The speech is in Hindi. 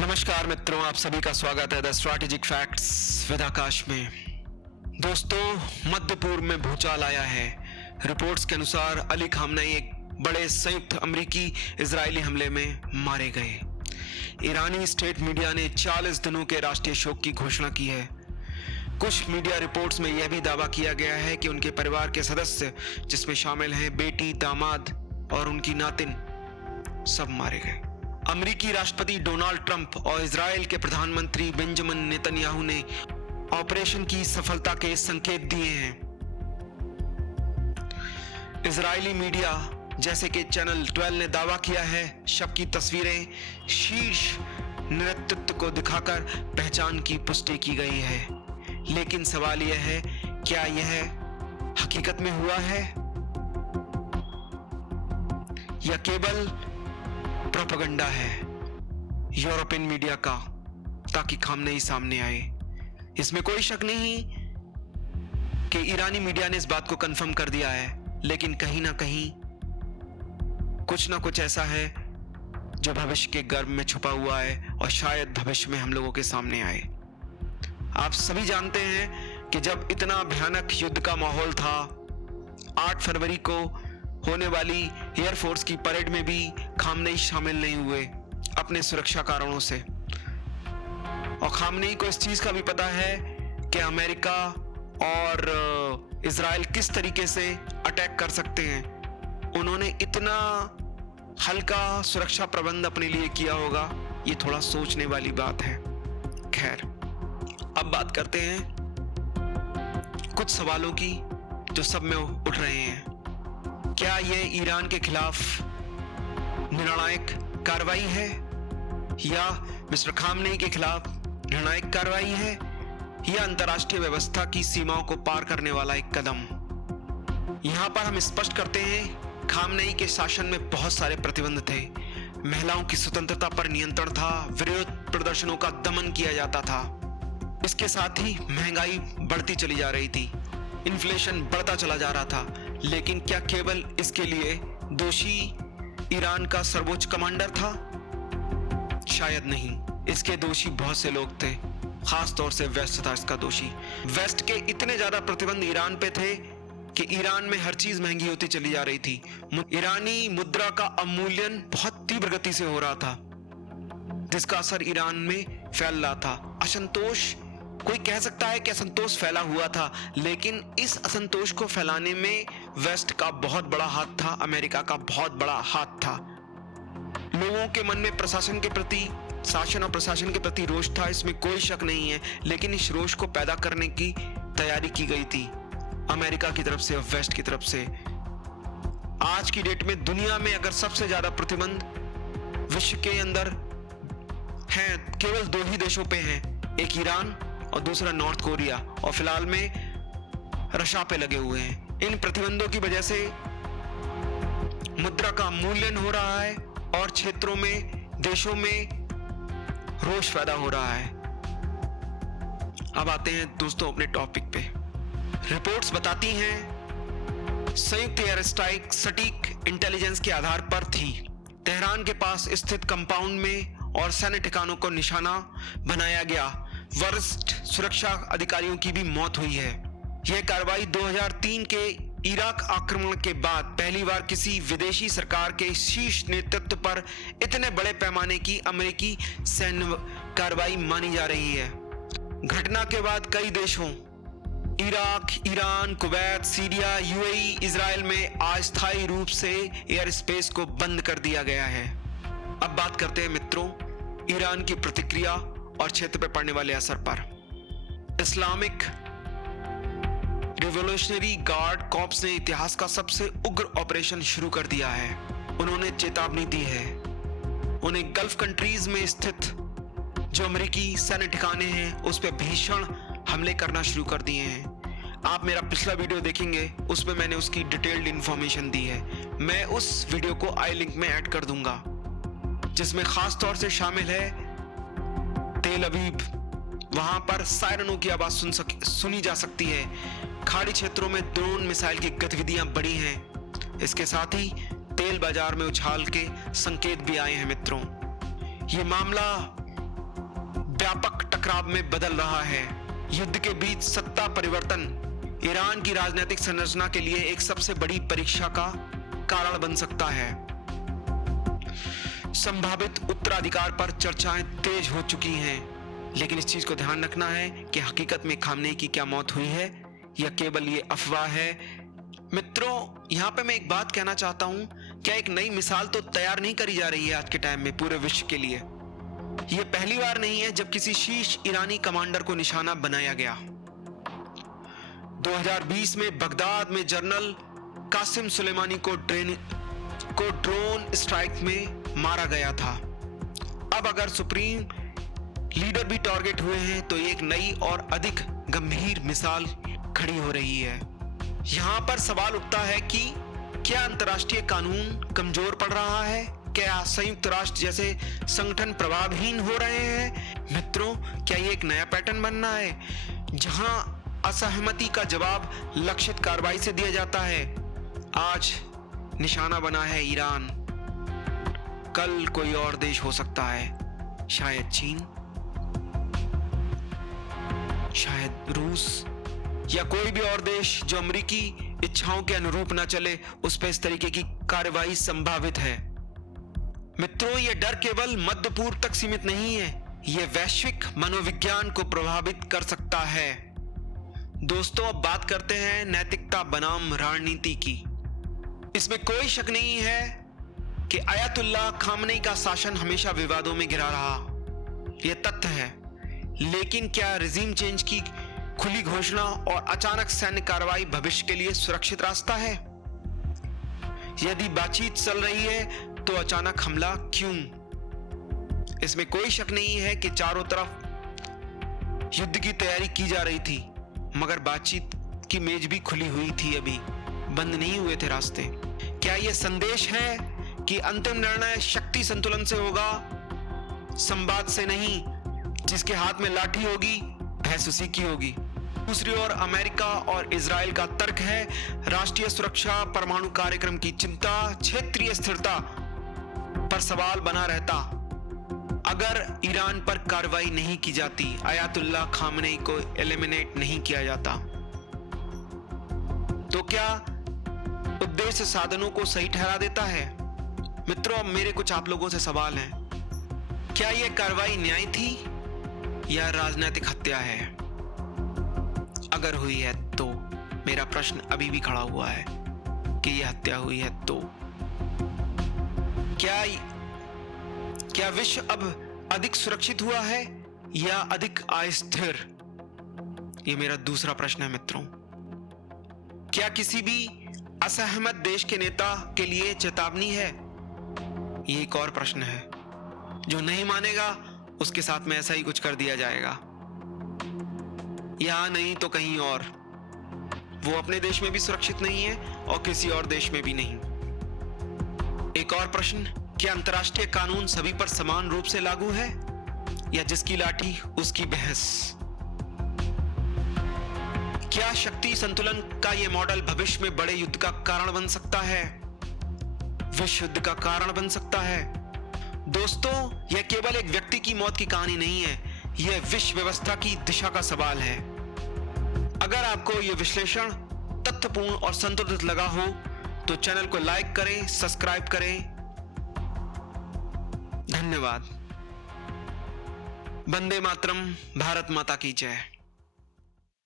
नमस्कार मित्रों, आप सभी का स्वागत है द स्ट्रैटेजिक फैक्ट्स विद आकाश में। दोस्तों, मध्य पूर्व में भूचाल आया है। रिपोर्ट्स के अनुसार अली खामनेई एक बड़े संयुक्त अमेरिकी इजरायली हमले में मारे गए। ईरानी स्टेट मीडिया ने 40 दिनों के राष्ट्रीय शोक की घोषणा की है। कुछ मीडिया रिपोर्ट्स में यह भी दावा किया गया है कि उनके परिवार के सदस्य, जिसमें शामिल हैं बेटी, दामाद और उनकी नातिन, सब मारे गए। अमेरिकी राष्ट्रपति डोनाल्ड ट्रंप और इजराइल के प्रधानमंत्री बेंजामिन नेतन्याहू ने ऑपरेशन की सफलता के संकेत दिए हैं। इजरायली मीडिया जैसे कि चैनल 12 ने दावा किया है, शव की तस्वीरें शीर्ष नेतृत्व को दिखाकर पहचान की पुष्टि की गई है। लेकिन सवाल यह है, क्या यह हकीकत में हुआ है या केवल प्रोपेगेंडा है यूरोपियन मीडिया का, ताकि खामनेई सामने आए। इसमें कोई शक नहीं कि ईरानी मीडिया ने इस बात को कंफर्म कर दिया है, लेकिन कहीं ना कहीं कुछ ना कुछ ऐसा है जो भविष्य के गर्भ में छुपा हुआ है और शायद भविष्य में हम लोगों के सामने आए। आप सभी जानते हैं कि जब इतना भयानक युद्ध का माहौल था, 8 फरवरी को होने वाली एयरफोर्स की परेड में भी खामनेई शामिल नहीं हुए अपने सुरक्षा कारणों से। और खामनेई को इस चीज का भी पता है कि अमेरिका और इजराइल किस तरीके से अटैक कर सकते हैं। उन्होंने इतना हल्का सुरक्षा प्रबंध अपने लिए किया होगा, ये थोड़ा सोचने वाली बात है। खैर, अब बात करते हैं कुछ सवालों की जो सब में उठ रहे हैं। क्या यह ईरान के खिलाफ निर्णायक कार्रवाई है या मिस्टर खामनेई के खिलाफ निर्णायक कार्रवाई है या अंतर्राष्ट्रीय व्यवस्था की सीमाओं को पार करने वाला एक कदम? यहां पर हम स्पष्ट करते हैं, खामनेई के शासन में बहुत सारे प्रतिबंध थे। महिलाओं की स्वतंत्रता पर नियंत्रण था, विरोध प्रदर्शनों का दमन किया जाता था। इसके साथ ही महंगाई बढ़ती चली जा रही थी, इन्फ्लेशन बढ़ता चला जा रहा था। लेकिन क्या केवल इसके लिए दोषी ईरान का सर्वोच्च कमांडर था? शायद नहीं। इसके दोषी बहुत से लोग थे, खास तौर से वेस्ट था इसका दोषी। वेस्ट के इतने ज्यादा प्रतिबंध ईरान पे थे कि ईरान में हर चीज महंगी होती चली जा रही थी। ईरानी मुद्रा का अवमूल्यन बहुत तीव्र गति से हो रहा था, जिसका असर ईरान में फैल रहा था। असंतोष, कोई कह सकता है कि असंतोष फैला हुआ था, लेकिन इस असंतोष को फैलाने में वेस्ट का बहुत बड़ा हाथ था, अमेरिका का बहुत बड़ा हाथ था। लोगों के मन में प्रशासन के प्रति, शासन और प्रशासन के प्रति रोष था, इसमें कोई शक नहीं है। लेकिन इस रोष को पैदा करने की तैयारी की गई थी अमेरिका की तरफ से और वेस्ट की तरफ से। आज की डेट में दुनिया में अगर सबसे ज्यादा प्रतिबंध विश्व के अंदर हैं, केवल 2 ही देशों पे हैं, एक ईरान और दूसरा नॉर्थ कोरिया, और फिलहाल में रशिया पे लगे हुए हैं। इन प्रतिबंधों की वजह से मुद्रा का मूल्यन हो रहा है और क्षेत्रों में, देशों में रोष पैदा हो रहा है। अब आते हैं दोस्तों अपने टॉपिक पे। रिपोर्ट्स बताती हैं संयुक्त एयर स्ट्राइक सटीक इंटेलिजेंस के आधार पर थी। तेहरान के पास स्थित कंपाउंड में और सैन्य ठिकानों को निशाना बनाया गया। वरिष्ठ सुरक्षा अधिकारियों की भी मौत हुई है। यह कार्रवाई 2003 के इराक आक्रमण के बाद पहली बार किसी विदेशी सरकार के शीर्ष नेतृत्व पर इतने बड़े पैमाने की अमेरिकी सैन्य कार्रवाई मानी जा रही है। घटना के बाद कई देशों, Iraq, Iran, Kuwait, Syria, UAE, Israel में अस्थायी रूप से एयर स्पेस को बंद कर दिया गया है। अब बात करते हैं मित्रों ईरान की प्रतिक्रिया और क्षेत्र पर पड़ने वाले असर पर। इस्लामिक रिवॉल्यूशनरी गार्ड कॉर्प्स ने इतिहास का सबसे उग्र ऑपरेशन शुरू कर दिया है। उन्होंने चेतावनी दी है। उन्हें गल्फ कंट्रीज में स्थित जो अमेरिकी सैन्य ठिकाने हैं उस पर भीषण हमले करना शुरू कर दिए हैं। आप मेरा पिछला वीडियो देखेंगे, उसमें मैंने उसकी डिटेल्ड इंफॉर्मेशन दी है। मैं उस वीडियो को आई लिंक में ऐड कर दूंगा, जिसमें खास तौर से शामिल है तेल अवीव। वहां पर सायरनों की आवाज सुनी जा सकती है। खाड़ी क्षेत्रों में ड्रोन मिसाइल की गतिविधियां बढ़ी हैं। इसके साथ ही तेल बाजार में उछाल के संकेत भी आए हैं मित्रों। ये मामला व्यापक टकराव में बदल रहा है। युद्ध के बीच सत्ता परिवर्तन ईरान की राजनीतिक संरचना के लिए एक सबसे बड़ी परीक्षा का कारण बन सकता है। संभावित उत्तराधिकार पर चर्चाएं तेज हो चुकी हैं, लेकिन इस चीज को ध्यान रखना है कि हकीकत में खामनेई की क्या मौत हुई है या केवल ये अफवाह है। मित्रों, यहाँ पे मैं एक बात कहना चाहता हूँ, क्या एक नई मिसाल तो तैयार नहीं करी जा रही है आज के टाइम में पूरे विश्व के लिए। ये पहली बार नहीं है जब किसी शीर्ष ईरानी कमांडर को निशाना बनाया गया। 2020 में बगदाद में जनरल कासिम सुलेमानी को ड्रोन स्ट्राइक में मारा गया था। अब अगर सुप्रीम लीडर भी टारगेट हुए हैं तो एक नई और अधिक गंभीर मिसाल खड़ी हो रही है। यहां पर सवाल उठता है कि क्या अंतर्राष्ट्रीय कानून कमजोर पड़ रहा है? क्या संयुक्त राष्ट्र जैसे संगठन प्रभावहीन हो रहे हैं? मित्रों, क्या ये एक नया पैटर्न बनना है जहां असहमति का जवाब लक्षित कार्रवाई से दिया जाता है? आज निशाना बना है ईरान, कल कोई और देश हो सकता है, शायद चीन, शायद रूस या कोई भी और देश जो अमेरिकी इच्छाओं के अनुरूप न चले, उस पर इस तरीके की कार्रवाई संभावित है। मित्रों, यह डर केवल मध्य पूर्व तक सीमित नहीं है, यह वैश्विक मनोविज्ञान को प्रभावित कर सकता है। दोस्तों, अब बात करते हैं नैतिकता बनाम रणनीति की। इसमें कोई शक नहीं है कि अयातुल्लाह खामनेई का शासन हमेशा विवादों में घिरा रहा, यह तथ्य है। लेकिन क्या रेजिम चेंज की खुली घोषणा और अचानक सैन्य कार्रवाई भविष्य के लिए सुरक्षित रास्ता है? यदि बातचीत चल रही है तो अचानक हमला क्यों? इसमें कोई शक नहीं है कि चारों तरफ युद्ध की तैयारी की जा रही थी, मगर बातचीत की मेज भी खुली हुई थी, अभी बंद नहीं हुए थे रास्ते। क्या यह संदेश है कि अंतिम निर्णय शक्ति संतुलन से होगा, संवाद से नहीं? जिसके हाथ में लाठी होगी भैंस उसी की होगी। दूसरी ओर अमेरिका और इजराइल का तर्क है राष्ट्रीय सुरक्षा, परमाणु कार्यक्रम की चिंता, क्षेत्रीय स्थिरता पर सवाल बना रहता अगर ईरान पर कार्रवाई नहीं की जाती, अयातुल्लाह खामनेई को एलिमिनेट नहीं किया जाता। तो क्या उद्देश्य साधनों को सही ठहरा देता है? मित्रों, अब मेरे कुछ आप लोगों से सवाल हैं। क्या यह कार्रवाई न्याय थी या राजनीतिक हत्या है? अगर हुई है तो मेरा प्रश्न अभी भी खड़ा हुआ है कि यह हत्या हुई है तो क्या विश्व अब अधिक सुरक्षित हुआ है या अधिक अस्थिर? यह मेरा दूसरा प्रश्न है मित्रों। क्या किसी भी असहमत देश के नेता के लिए चेतावनी है? यह एक और प्रश्न है। जो नहीं मानेगा उसके साथ में ऐसा ही कुछ कर दिया जाएगा, यहां नहीं तो कहीं और। वो अपने देश में भी सुरक्षित नहीं है और किसी और देश में भी नहीं। एक और प्रश्न, क्या अंतर्राष्ट्रीय कानून सभी पर समान रूप से लागू है या जिसकी लाठी उसकी बहस? क्या शक्ति संतुलन का यह मॉडल भविष्य में बड़े युद्ध का कारण बन सकता है, विश्व युद्ध का कारण बन सकता है? दोस्तों, यह केवल एक व्यक्ति की मौत की कहानी नहीं है, यह विश्व व्यवस्था की दिशा का सवाल है। अगर आपको यह विश्लेषण तथ्यपूर्ण और संतुलित लगा हो तो चैनल को लाइक करें, सब्सक्राइब करें। धन्यवाद। वंदे मातरम। भारत माता की जय।